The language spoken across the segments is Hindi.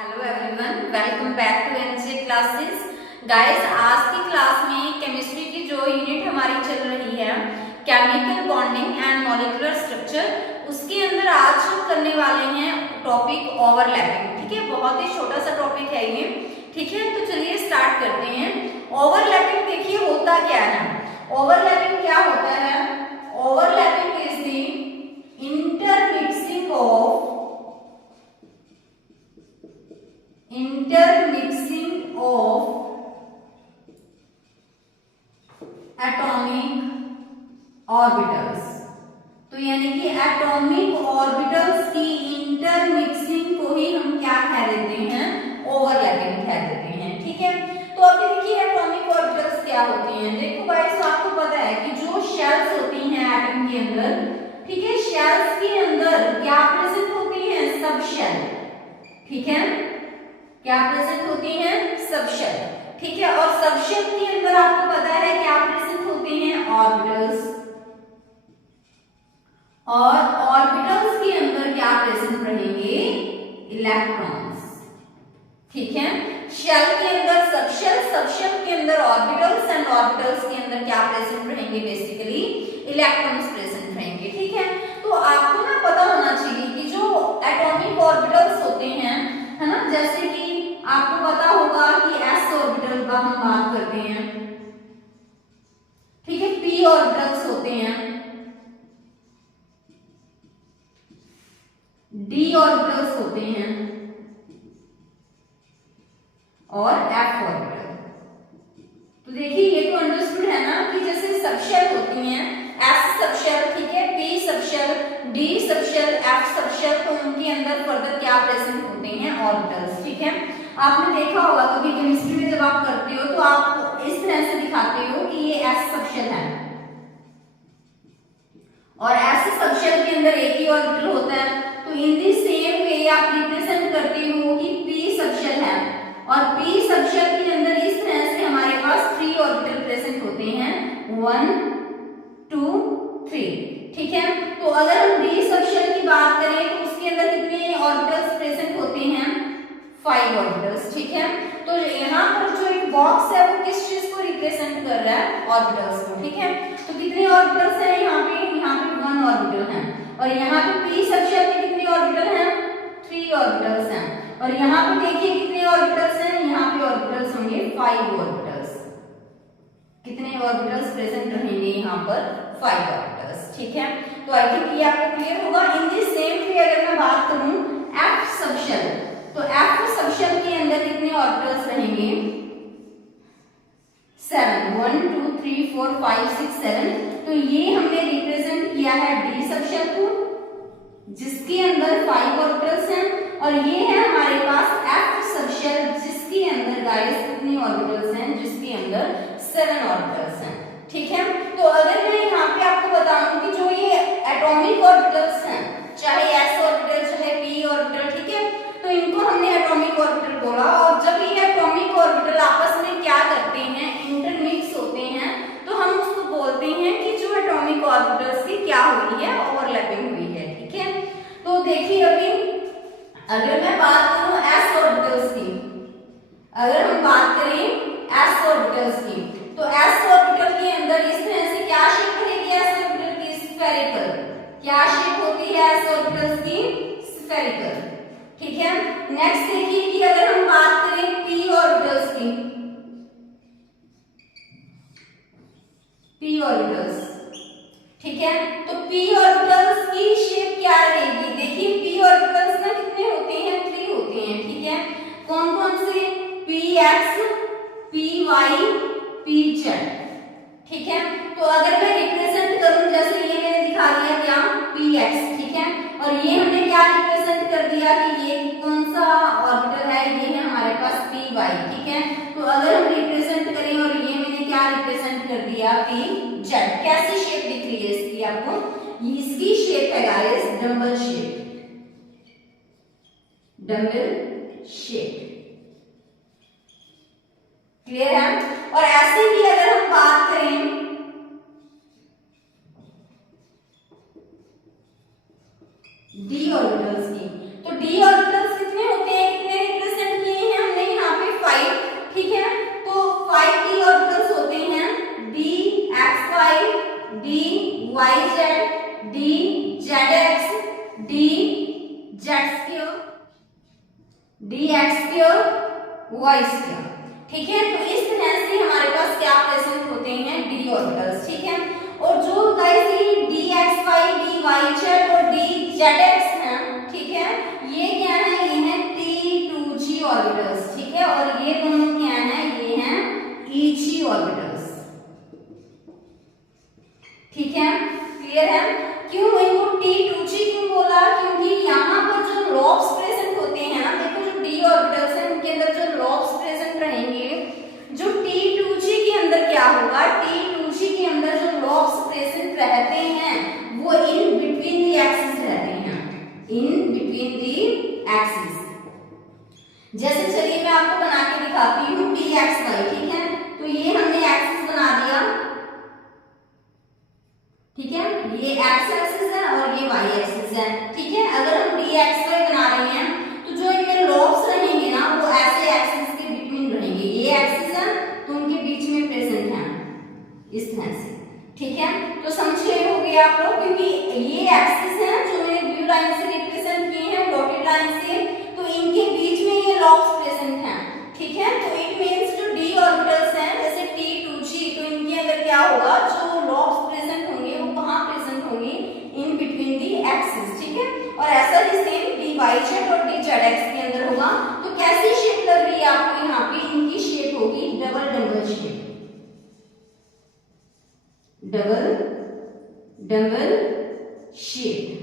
Hello everyone, welcome back to NJ classes. Guys, आज की क्लास में केमिस्ट्री की जो यूनिट हमारी चल रही है chemical bonding and molecular structure, उसके अंदर आज हम करने वाले हैं टॉपिक ओवरलैपिंग। ठीक है, बहुत ही छोटा सा टॉपिक है ये। ठीक है, तो चलिए स्टार्ट करते हैं। ओवरलैपिंग देखिए होता क्या है। ओवरलैपिंग क्या होता है? Overlapping is the intermixing of atomic orbitals. तो यानी कि एटॉमिक ऑर्बिटल्स की इंटरमिक्सिंग को ही हम क्या कह देते हैं? ओवरलैपिंग कह देते हैं। ठीक है, तो अभी देखिए एटॉमिक ऑर्बिटल्स क्या होते हैं। देखो गाइस, आपको पता है कि जो शेल्स होती हैं एटम के अंदर, ठीक है, शेल्स के अंदर क्या प्रेजेंट होती हैं? सब शेल। ठीक है, क्या प्रेजेंट होती हैं? सब शेल। ठीक है, और सब शेल के अंदर आपको पता है क्या प्रेजेंट होते हैं? ऑर्बिटल्स। और ऑर्बिटल्स के अंदर क्या प्रेजेंट रहेंगे? इलेक्ट्रॉन्स। ठीक है, शेल के अंदर सब शेल के अंदर ऑर्बिटल्स एंड ऑर्बिटल्स के अंदर क्या प्रेजेंट रहेंगे? बेसिकली इलेक्ट्रॉन्स प्रेजेंट रहेंगे। ठीक है, तो आपको ना पता होना चाहिए कि जो एटॉमिक ऑर्बिटल्स होते हैं, है ना, जैसे कि आपको पता होगा कि s ऑर्बिटल का हम बात करते हैं। ठीक है, p ऑर्बिटल्स होते हैं, d ऑर्बिटल्स होते हैं और f ऑर्बिटल। तो देखिए ये तो अंडरस्टूड है ना कि जैसे सबशेल होती हैं, s सबशेल, ठीक है, p subshell, d subshell, f subshell, तो उनके अंदर फर्दर क्या प्रेजेंट होते हैं? ऑर्बिटल्स। ठीक है, आपने देखा होगा कभी केमिस्ट्री में जब आप करते हो तो आप इस तरह से दिखाते हो कि ये s सबशेल है और s सबशेल के अंदर एक ही ऑर्बिटल होता है। तो इन दी सेम वे आप रिप्रेजेंट करते हो कि p सबशेल है और p सबशेल के अंदर इस तरह से हमारे पास 3 ऑर्बिटल प्रेजेंट होते हैं, 1 2 3। ठीक है, तो अगर हम d सबशेल की बात करें तो उसके अंदर कितने ऑर्बिटल्स प्रेजेंट होते हैं? 5 ऑर्बिटल्स। ठीक है, तो यहाँ पर जो एक बॉक्स है वो किस चीज को रिप्रेजेंट कर रहा है? ऑर्बिटल्स को। ठीक है, तो कितने ऑर्बिटल्स हैं यहाँ पे? 1 ऑर्बिटल है। और यहाँ पे p सबशेल में कितने ऑर्बिटल हैं? 3 ऑर्बिटल्स हैं। और यहाँ पे देखिए कितने ऑर्बिटल्स हैं? यहाँ पे ऑर्बिटल्स होंगे 5 ऑर्बिटल्स। कितने ऑर्बिटल्स प्रेजेंट रहेंगे यहाँ पर? 5 ऑर्बिटल्स। ठीक है, तो आई थिंक ये आपको क्लियर होगा। इन दी सेम वे अगर मैं बात करूं f सबशेल, तो f सबशेल के अंदर कितने ऑर्बिटल्स रहेंगे? 7, 1 2 3 4 5 6 7। तो ये हमने रिप्रेजेंट किया है d सबशेल को, जिसके अंदर 5 ऑर्बिटल्स हैं, और ये है हमारे पास f सबशेल, जिसके अंदर गाइस कितने ऑर्बिटल्स हैं? जिसके अंदर 7 ऑर्बिटल्स हैं। ठीक है, तो अगर मैं यहाँ पे आपको बताऊं कि जो ये एटॉमिक ऑर्बिटल्स हैं, चाहे s ऑर्बिटल चाहे p ऑर्बिटल, ठीक है, तो इनको हमने एटॉमिक ऑर्बिटल बोला। और जब ये एटॉमिक ऑर्बिटल आपस में क्या करते हैं? इंटरमिक्स होते हैं, तो हम उसको बोलते हैं कि जो एटॉमिक ऑर्बिटल्स की क्या हुई है? ओवरलैपिंग हुई है। ठीक है, तो देखिए अभी अगर मैं बात करूं s ऑर्बिटल्स की, अगर हम बात करें s ऑर्बिटल्स की, तो s ऑर्बिटल के अंदर इस तरह से क्या शेप रहेगी? s ऑर्बिटल की स्फेरिकल। क्या शेप होती है s ऑर्बिटल्स की? स्फेरिकल। ठीक है, नेक्स्ट देखिए कि अगर हम बात करें p ऑर्बिटल्स की, p ऑर्बिटल्स, ठीक है, तो p ऑर्बिटल्स की शेप क्या रहेगी? देखिए p ऑर्बिटल्स ना कितने होते हैं? 3 होते हैं। ठीक है, कौन कौन से? px, py, pz। ठीक है, तो अगर मैं रिप्रेजेंट करूं, जैसे ये मैंने दिखा दिया क्या? px। ठीक है, और ये हमने क्या रिप्रेजेंट कर दिया कि ये कौन सा ऑर्बिटल है? ये है हमारे पास py। ठीक है, तो अगर हम रिप्रेजेंट करें और ये मैंने क्या रिप्रेजेंट कर दिया? pz। कैसी शेप दिख रही है इसकी आपको? इसकी शेप है guys double shape, double shape. Clear है? और ऐसे ही अगर हम बात करें d ऑर्बिटल्स की, तो d ऑर्बिटल्स कितने होते हैं? कितने D Y Z, D Z X, D Z square, D X square, Y square. ठीक है, तो इस तरह से हमारे पास क्या प्रेजेंट होते हैं, डी ऑर्बिटल्स। ठीक है, और जो गाइस ये D X Y, D Y Z और डी जेड एक्स हैं, ठीक है, ये क्या है, ये है T2G ऑर्बिटल्स। ठीक है, और ये दोनों क्या है, ये हैं EG ऑर्बिटल्स। ठीक है, क्लियर है। क्यों इनको T2G क्यों बोला, क्योंकि यहाँ पर जो लॉब्स प्रेजेंट होते हैं ना, देखो जो डी ऑर्बिटल्स हैं उनके अंदर जो लॉब्स प्रेजेंट रहेंगे, जो T2G के अंदर क्या होगा, T2G के अंदर जो लॉब्स प्रेजेंट रहते हैं वो इन बिटवीन द एक्सिस रहते हैं, इन बिटवीन द एक्सिस। जैसे चलिए मैं आपको बना के दिखाती हूँ डी एक्स वाई। ठीक है, तो ये हमने एक्सिस बना दिया। ठीक है, ये एक्स एक्सिस है और ये वाई एक्सिस है। ठीक है, अगर हम डी एक्स वाई बना रहे हैं तो जो इनमें लॉब्स रहेंगे ना वो ऐसे एक्सिस के बिटवीन रहेंगे, ये एक्सिस है तो उनके बीच में प्रेजेंट है इस तरह से। ठीक है, तो समझिए हो गया आप लोग, क्योंकि ये एक्सिस है जो मैंने ब्लू लाइन से रिप्रेजेंट किए हैं, डॉटेड लाइन से, तो इनके बीच में ये लॉब्स प्रेजेंट हैं। ठीक है, तो इट मींस जो डी ऑर्बिटल्स हैं जैसे T2G, तो इनके अंदर क्या होगा, जो लॉब्स प्रेजेंट होंगे वो कहां प्रेजेंट होंगे, इन बिटवीन दी एक्सिस। ठीक है, और ऐसा ही सेम डी वाई जेड और डी जेड एक्स के अंदर होगा। तो कैसी शेप लग रही है आपको यहाँ पे, इनकी शेप होगी double double shape, double double shape.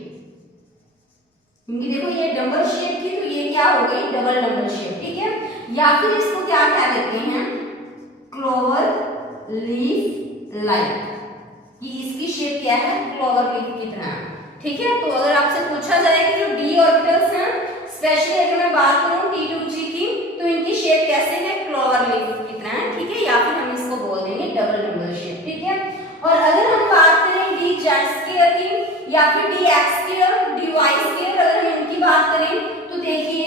क्योंकि देखो ये डबल शेप थी तो ये क्या हो गई, डबल डबल शेप। ठीक है, या फिर इसको क्या कह देते हैं, क्लोवर लीफ लाइक, कि इसकी शेप क्या है, क्लोवर लीफ की तरह। ठीक है, तो अगर आपसे पूछा जाए कि जो डी ऑर्बिटल्स हैं, स्पेशली अगर मैं बात करूं T2G की, तो इनकी शेप कैसे है, क्लोवर लीफ की तरह। ठीक है, या फिर हम इसको बोल देंगे डबल डबल शेप। ठीक है, और अगर हम बात करें डी जेड स्क्वायर की या फिर D X square, D Y square, अगर हम इनकी बात करें तो देखिए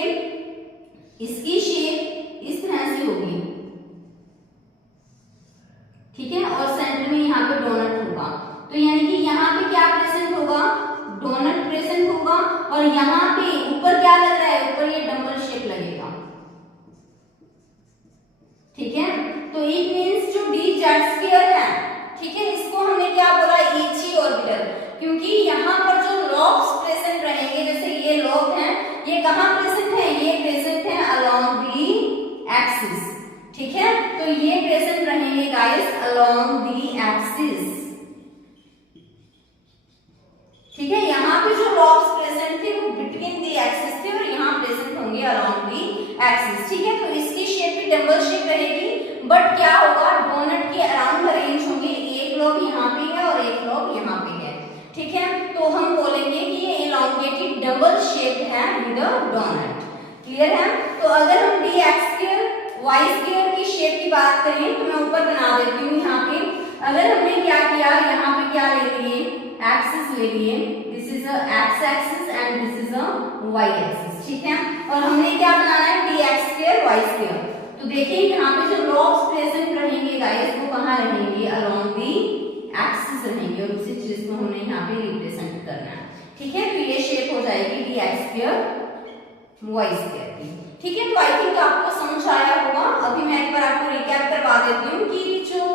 इसकी शेप इस तरह से होगी। ठीक है, और सेंटर में यहाँ पे डोनट होगा, तो यानी कि यहाँ पे क्या प्रेजेंट होगा, डोनट प्रेजेंट होगा, और यहाँ पे ऊपर क्या लग रहा है, ऊपर ये डबल शेप लगेगा। ठीक है, तो इट मींस जो डी जेड स्क्वायर है, ठीक है, इसको हमने क्या बोला, EG ऑर्बिटल, क्योंकि यहाँ पर जो लॉब्स प्रेजेंट रहेंगे, जैसे ये लॉब हैं, ये कहाँ प्रेजेंट है, ये प्रेजेंट है अलोंग दी एक्सिस। ठीक है, तो ये प्रेजेंट रहेंगे गाइस अलोंग दी एक्सिस। ठीक है, यहाँ पे जो लॉब्स प्रेजेंट थे वो बिटवीन दी एक्सिस थे और यहाँ प्रेजेंट होंगे अलोंग दी एक्सिस। ठीक है, तो इसकी शेप भी डबल शेप रहेगी, बट क्या होगा, डोनट के अराउंड अरेंज होंगे, एक लोब यहाँ पे है और एक लोब यहाँ पे है। ठीक है, तो हम बोलेंगे कि ये इलॉन्गेटेड डबल शेप है विद अ डोनट। क्लियर है, तो अगर हम D X square Y square की शेप की बात करें तो मैं ऊपर बना देती हूँ यहाँ पे। अगर हमने क्या किया, यहाँ पे क्या ले लिए, एक्सिस ले लिए, this is a X axis and this is a Y axis. ठीक है, और हमने क्या बनाना है, D X square Y square. तो देखिए यहाँ पे जो लॉब्स प्रेजेंट रहेंगे गाइस वो कहाँ रहेंगे, अलोंग दी एक्सिस रहेंगे, और उसी चीज को हमने यहाँ पे रिप्रेजेंट करना है। ठीक है, तो ये शेप हो जाएगी D X square Y square की। ठीक है, तो आई थिंक आपको समझ आया होगा। अभी मैं एक बार आपको रिकैप करवा देती हूँ कि जो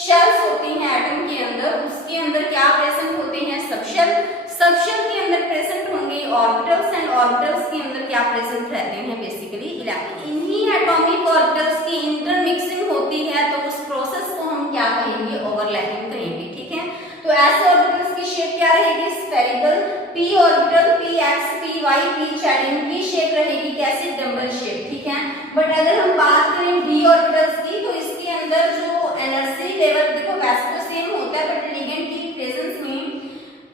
शेल्स होते हैं एटम के अंदर, उसके अंदर क्या प्रेजेंट होते हैं, सबशेल, सबशेल के अंदर प्रेजेंट होंगे ऑर्बिटल्स, एंड ऑर्बिटल्स के अंदर क्या प्रेजेंट रहते हैं, बेसिकली इलेक्ट्रॉन। इन्हीं एटॉमिक ऑर्बिटल्स की इंटरमिक्सिंग होती है, तो उस प्रोसेस को हम क्या कहेंगे, ओवरलैपिंग कहेंगे। ठीक है, तो ऐसे ऑर्बिटल्स की शेप क्या रहेगी, spherical. p orbital px py pz इनकी शेप रहेगी कैसे, डबल शेप। ठीक है, बट अगर हम बात करें d ऑर्बिटल्स की, तो इसके अंदर जो एनर्जी लेवल, देखो वैसे तो सेम होता है बट लिगेंड की प्रेजेंस में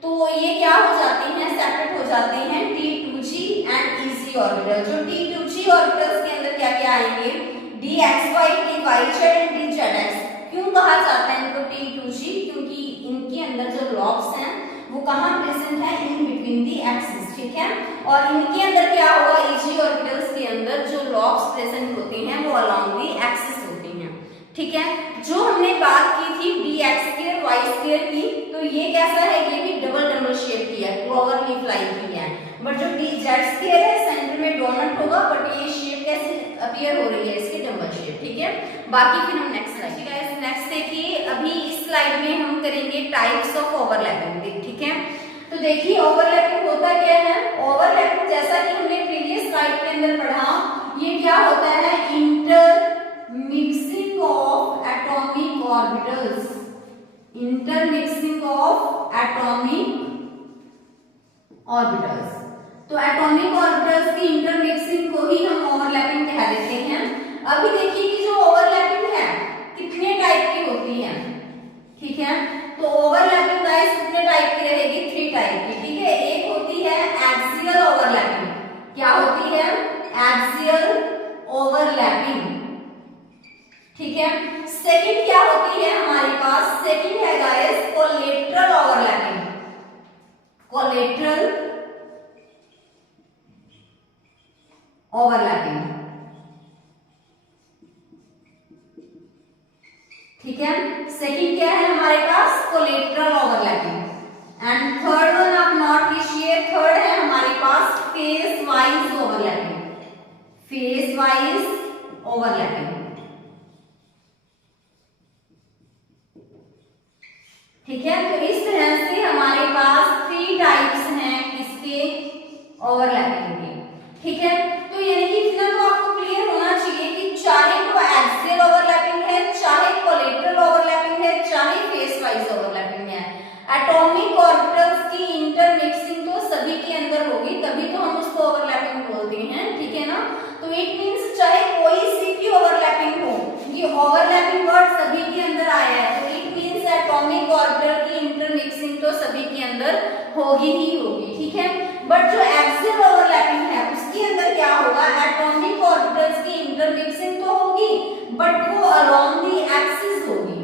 तो ये क्या हो जाते हैं, सेपरेट हो जाते हैं, T2G एंड EG ऑर्बिटल। जो T2G ऑर्बिटल्स के अंदर क्या क्या आएंगे, dxy dyz एंड dzx। क्यों कहा जाता है इनको T2G, क्योंकि इनके अंदर जो लॉब्स हैं वो कहाँ प्रेजेंट है, इन बिटवीन दी एक्सिस। ठीक है, और इनके अंदर क्या होगा, EG ऑर्बिटल्स के अंदर जो लॉब्स प्रेजेंट होते हैं वो अलोंग दी एक्सिस होते हैं। ठीक है। जो हमने बात की थी dx² y² की, तो ये कैसा है, ये भी डबल शेप की है, क्लोवर लीफ लाइक की है। बट जो dz² है सेंटर में डोनट होगा, बट ये शेप कैसे अपीयर हो रही है इसकी, डबल शेप। ठीक है, बाकी फिर हम नेक्स्ट स्लाइड गाइस नेक्स्ट देखिए। अभी इस स्लाइड में हम करेंगे टाइप्स ऑफ ओवरलैपिंग। ठीक है, तो देखिए ओवरलैपिंग होता क्या है। ओवरलैपिंग जैसा कि हमने प्रीवियस स्लाइड के अंदर पढ़ा, ये क्या होता है, intermixing of atomic orbitals. Intermixing of atomic orbitals, तो एटॉमिक ऑर्बिटल्स की इंटरमिक्सिंग को ही हम ओवरलैपिंग कह देते हैं। अभी देखिए कि जो ओवरलैपिंग है कितने टाइप की होती है। ठीक है, तो ओवरलैपिंग गाइस कितने टाइप की रहेगी, 3 टाइप की। ठीक है, एक होती है एक्सियल ओवरलैपिंग। क्या होती है, एक्सियल ओवरलैपिंग। ठीक है, सेकंड क्या होती है हमारे पास, सेकंड है guys collateral overlapping. Collateral overlapping. ठीक है, सेकंड क्या है हमारे पास, collateral overlapping. And third one आप नॉट लीजिए, थर्ड है हमारे पास face wise overlapping. Face wise overlapping. ठीक है, तो इस तरह से हमारे पास 3 टाइप्स हैं किसके, ओवरलैपिंग के। ठीक है, तो यानी कि इतना तो आपको क्लियर होना चाहिए कि चाहे तो एक्सियल ओवरलैपिंग है, चाहे कोलेटरल ओवरलैपिंग है, चाहे फेस वाइज ओवरलैपिंग है, एटॉमिक ऑर्बिटल्स की इंटरमिक्सिंग तो सभी के अंदर होगी, तभी तो हम उसको ओवरलैपिंग बोलते हैं। ठीक है ना, तो इट मींस चाहे कोई सी भी ओवरलैपिंग हो, ये ओवरलैपिंग वर्ड सभी के अंदर आया है, तो इट मींस एटॉमिक ऑर्बिटल की इंटरमिक्सिंग तो सभी के अंदर होगी ही होगी। ठीक है, बट जो एक्सियल ओवरलैपिंग है उसके अंदर क्या होगा, एटॉमिक ऑर्बिटल्स की इंटरमिक्सिंग तो होगी, बट वो अलोंग द एक्सिस होगी।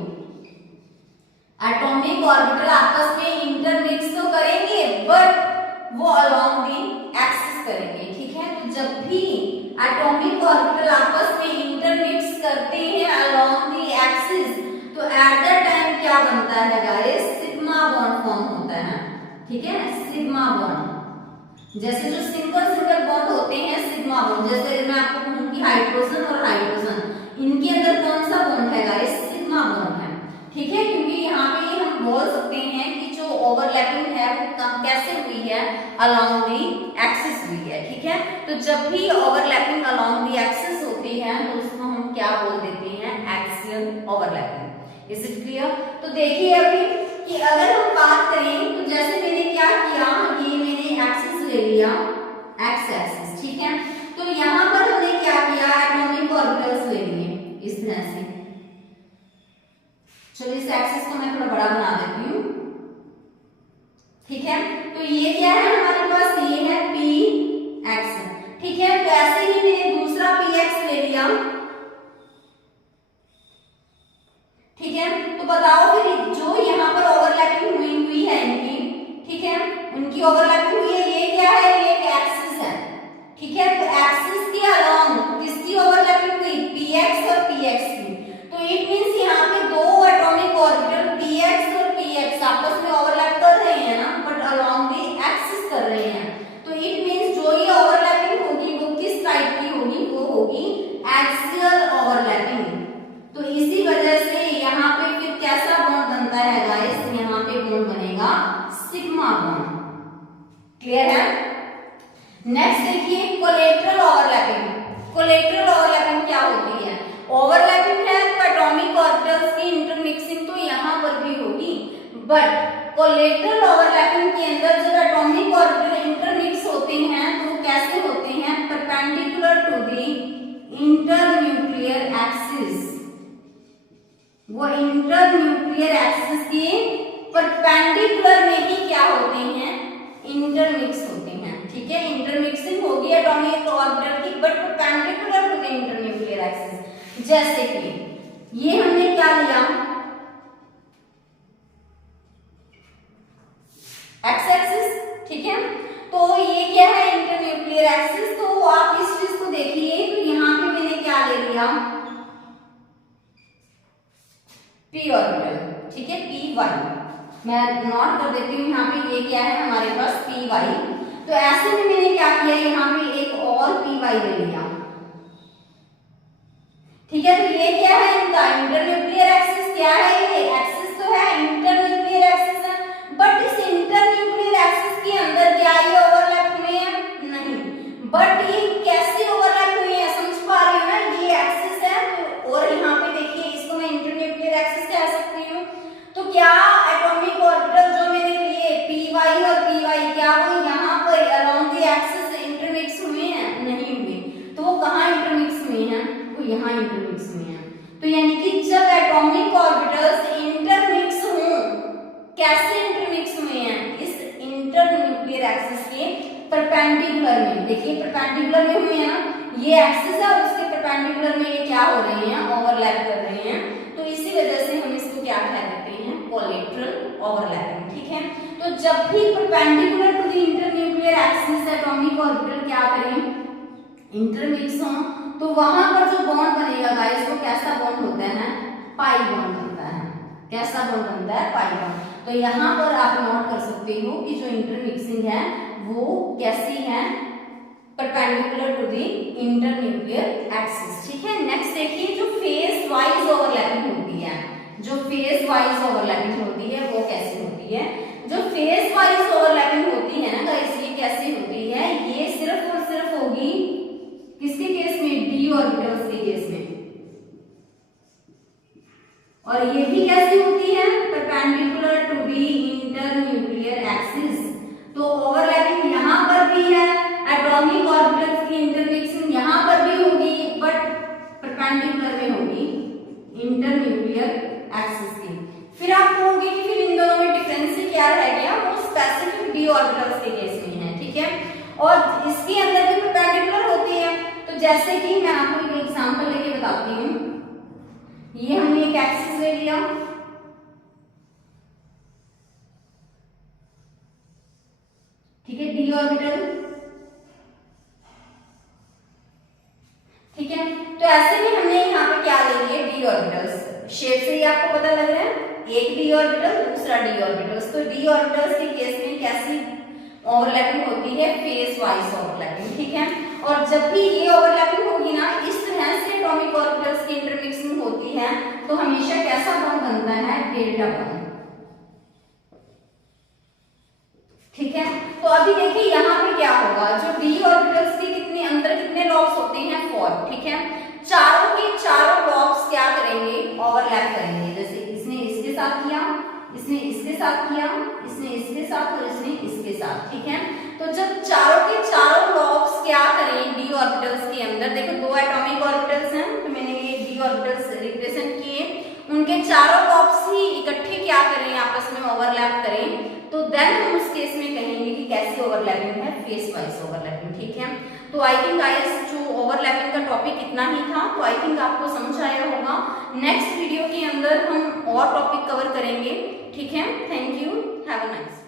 एटॉमिक ऑर्बिटल आपस में इंटरमिक्स तो करेंगे, बट वो अलोंग द एक्सिस करेंगे। ठीक है, तो जब भी एटॉमिक ऑर्बिटल आपस में इंटरमिक्स करते हैं अलोंग द एक्सिस, तो एट दैट टाइम क्या बनता है गाइस, सिग्मा बॉन्ड फॉर्म होता है। ठीक है, सिग्मा बॉन्ड। जैसे जो सिंगल बॉन्ड होते हैं सिग्मा बॉन्ड, जैसे मैं आपको कहूं कि हाइड्रोजन और हाइड्रोजन, इनके अंदर कौन सा बॉन्ड है गाइस, सिग्मा बॉन्ड है। ठीक है, क्योंकि यहाँ पे हम बोल सकते हैं कि जो ओवरलैपिंग है वो कैसे हुई है, अलोंग दी एक्सिस हुई है। ठीक है, तो जब भी ओवरलैपिंग अलोंग दी एक्सिस होती है तो उसको हम क्या बोल देते हैं, axial overlapping. Is it clear? तो देखिए अभी कि अगर हम बात करें तो जैसे मैंने क्या किया, ये मैंने एक्सिस ले लिया, एक्स एक्सिस। ठीक है, तो यहाँ पर हमने क्या किया, एटॉमिक ऑर्बिटल्स ले लिए इस तरह से। चलिए इस एक्सिस को मैं थोड़ा बड़ा बना देती हूँ। ठीक है, तो ये क्या है हमारे पास, ये है पी एक्स। ठीक है, तो ऐसे ही मैंने दूसरा पी एक्स ले लिया। ठीक है, तो बताओ फिर जो यहाँ पर ओवरलैपिंग हुई है इनकी, ठीक है, उनकी ओवरलैपिंग हुई है, ये क्या है, ये एक एक्सिस है। ठीक है, तो एक्सिस के अलोंग किसकी ओवरलैपिंग हुई, पी एक्स और पी एक्स की। तो इट मींस यहाँ पे दो एटॉमिक ऑर्बिटल पी एक्स और पी एक्स आपस में ओवरलैप कर रहे हैं ना, बट अलोंग द एक्सिस कर रहे हैं। तो इट मींस जो ये ओवरलैपिंग होगी वो किस टाइप की होगी, वो होगी एक्सियल ओवरलैपिंग। तो इसी वजह से यहाँ पे फिर कैसा बॉन्ड बनता है गाइस, यहाँ पे बॉन्ड बनेगा सिग्मा बॉन्ड। क्लियर है? नेक्स्ट देखिए कोलेटरल ओवरलैपिंग। कोलेटरल ओवरलैपिंग क्या होती है, ओवरलैपिंग है तो एटॉमिक ऑर्बिटल्स की इंटरमिक्सिंग तो यहाँ पर भी होगी, बट कोलेटरल ओवरलैपिंग के अंदर जब एटॉमिक ऑर्बिटल इंटरमिक्स होते हैं तो वो कैसे होते हैं, perpendicular to the internuclear axis. वो इंटरन्यूक्लियर एक्सिस के परपेंडिकुलर में ही क्या होते हैं, इंटरमिक्स होते हैं। ठीक है, इंटरमिक्सिंग होगी एटॉमिक ऑर्बिटल की, but perpendicular to the internuclear axis. जैसे कि ये हमने क्या लिया, एक्स एक्सिस। ठीक है, तो ये क्या है, इंटरन्यूक्लियर एक्सिस। तो आप इस चीज को देखिए, तो यहाँ पे मैंने क्या ले लिया, मैं नोट कर देती हूँ यहाँ पे, ये क्या है हमारे पास पी वाई। तो ऐसे में मैंने क्या किया, यहाँ पे एक और पी वाई ले लिया, ठीक है। तो ये क्या है इनका इंटरन्यूक्लियर एक्सिस, क्या है ये एक्सिस तो है, इंटरन्यूक्लियर एक्सिस है, बट इस इंटरन्यूक्लियर एक्सिस के अंदर क्या ये ओवरलैप हुए हैं, नहीं, बट ये कैसे ओवरलैप हुए हैं समझ पा रही हो ना, ये एक्सिस है और यहाँ पे देखिए इसको मैं इंटरन्यूक्लियर एक्सिस कह सकती हूँ। तो क्या एटॉमिक ऑर्बिटल जो मैंने लिए पी वाई और पी वाई, क्या वो यहाँ पर अलोंग द एक्सिस इंटरमिक्स हुए हैं, नहीं हुए। तो वो कहाँ इंटरमिक्स हुए हैं, वो यहाँ इंटरमिक्स हुए हैं। तो यानी कि जब एटॉमिक ऑर्बिटल्स इंटरमिक्स हों, कैसे इंटरमिक्स हुए हैं, इस इंटरन्यूक्लियर एक्सिस के परपेंडिकुलर में, देखिए परपेंडिकुलर में हुए हैं ना, ये एक्सिस है और उसके परपेंडिकुलर में ये क्या हो रहे हैं, ओवरलैप कर रहे हैं। तो इसी वजह से हम इसको क्या कह देते हैं, कोलेटरल ओवरलैपिंग, ठीक है। तो जब भी perpendicular to the internuclear axis atomic orbital क्या करें, इंटरमिक्स हों, तो वहां पर जो बॉन्ड बनेगा गाइस वो कैसा बॉन्ड होता है, पाई बॉन्ड बनता है। कैसा बॉन्ड बनता है, पाई बॉन्ड। तो यहाँ पर आप नोट कर सकते हो कि जो इंटरमिक्सिंग है वो कैसी है, perpendicular to the internuclear axis, ठीक है। नेक्स्ट देखिए जो फेज वाइज ओवरलैपिंग होती है, जो फेज वाइज ओवरलैपिंग होती है वो कैसी होती है, जो फेज वाइज ओवरलैपिंग होती है ना गाइस, ये कैसी होती है, ये सिर्फ और सिर्फ होगी किसके केस में, डी ऑर्बिटल्स के केस में, और ये भी कैसी होती है, perpendicular to the internuclear axis. तो ओवरलैपिंग यहाँ पर भी है, एटॉमिक ऑर्बिटल्स की इंटरमिक्सिंग यहाँ पर भी होगी, बट परपेंडिकुलर में होगी इंटरन्यूक्लियर एक्सिस की। फिर आप कहोगे कि फिर इन दोनों में डिफरेंस क्या रह गया, वो स्पेसिफिक डी ऑर्बिटल्स के केस में है, ठीक है, और इसके अंदर भी परपेंडिकुलर होती है। तो जैसे कि मैं आपको एक एग्जांपल लेके बताती हूँ, ये हमने एक एक्सिस ले लिया, ठीक है, डी ऑर्बिटल, ठीक है। तो ऐसे में हमने यहाँ पे क्या ले लिए, डी ऑर्बिटल्स। शेप से ही आपको पता लग रहा है, एक डी ऑर्बिटल दूसरा डी ऑर्बिटल्स। तो डी ऑर्बिटल्स के केस में कैसी ओवरलैपिंग होती है, फेज वाइज ओवरलैपिंग, ठीक है। और जब भी ये ओवरलैपिंग होगी ना, इस तरह से एटॉमिक ऑर्बिटल्स की इंटरमिक्सिंग होती है, तो हमेशा कैसा बॉन्ड बनता है, डेल्टा बॉन्ड, ठीक है। तो अभी देखिए यहाँ पे क्या होगा, जो डी ऑर्बिटल्स के कितने अंदर कितने लॉब्स होते हैं, 4, ठीक है। चारों के चारों लॉब्स क्या करेंगे, ओवरलैप करेंगे। जैसे इसने इसके साथ किया, इसने इसके साथ किया, इसने इसके साथ और इसने इसके साथ, ठीक है। तो जब चारों के चारों लॉब्स क्या करें डी ऑर्बिटल्स के अंदर, देखो 2 एटॉमिक ऑर्बिटल्स हैं, तो मैंने ये डी ऑर्बिटल्स रिप्रेजेंट किए, उनके चारों लॉब्स ही इकट्ठे क्या करें, आपस में ओवरलैप करें, तो देन हम उस केस में कहेंगे कि कैसी ओवरलैपिंग है, फेस वाइज ओवरलैपिंग, ठीक है। तो आई थिंक गाइस जो ओवरलैपिंग का टॉपिक इतना ही था, तो आई थिंक आपको समझ आया होगा। नेक्स्ट वीडियो के अंदर हम और टॉपिक कवर करेंगे, ठीक है। Thank you, have a nice